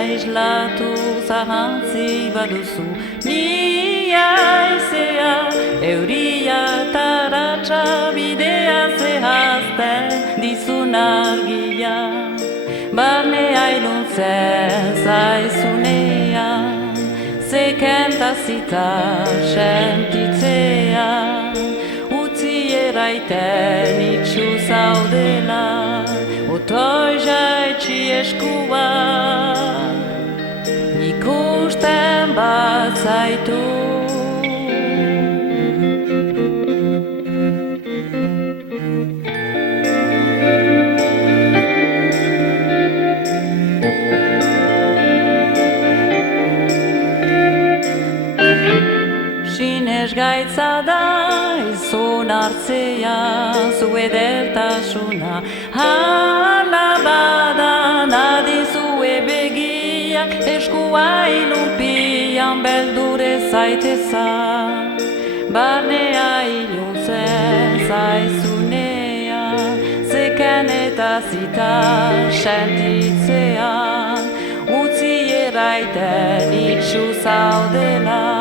Aislatus ahantzi baduzu ni aizea euria taratxa bidea zehazten dizun argia barne ailuntzen zaizunea zekentazita sentitzea utzi eraiten itxu zaudela otoi jaitsi eskua ikusten bat zaitu Sinez gaitza da izun hartzea zu edertasuna hala badan adizue begiak eskua ilunpian beldure zaiteza barnea iluntzen zaizunea zeken eta zita sentitzean utzi eraiten itxu zaudela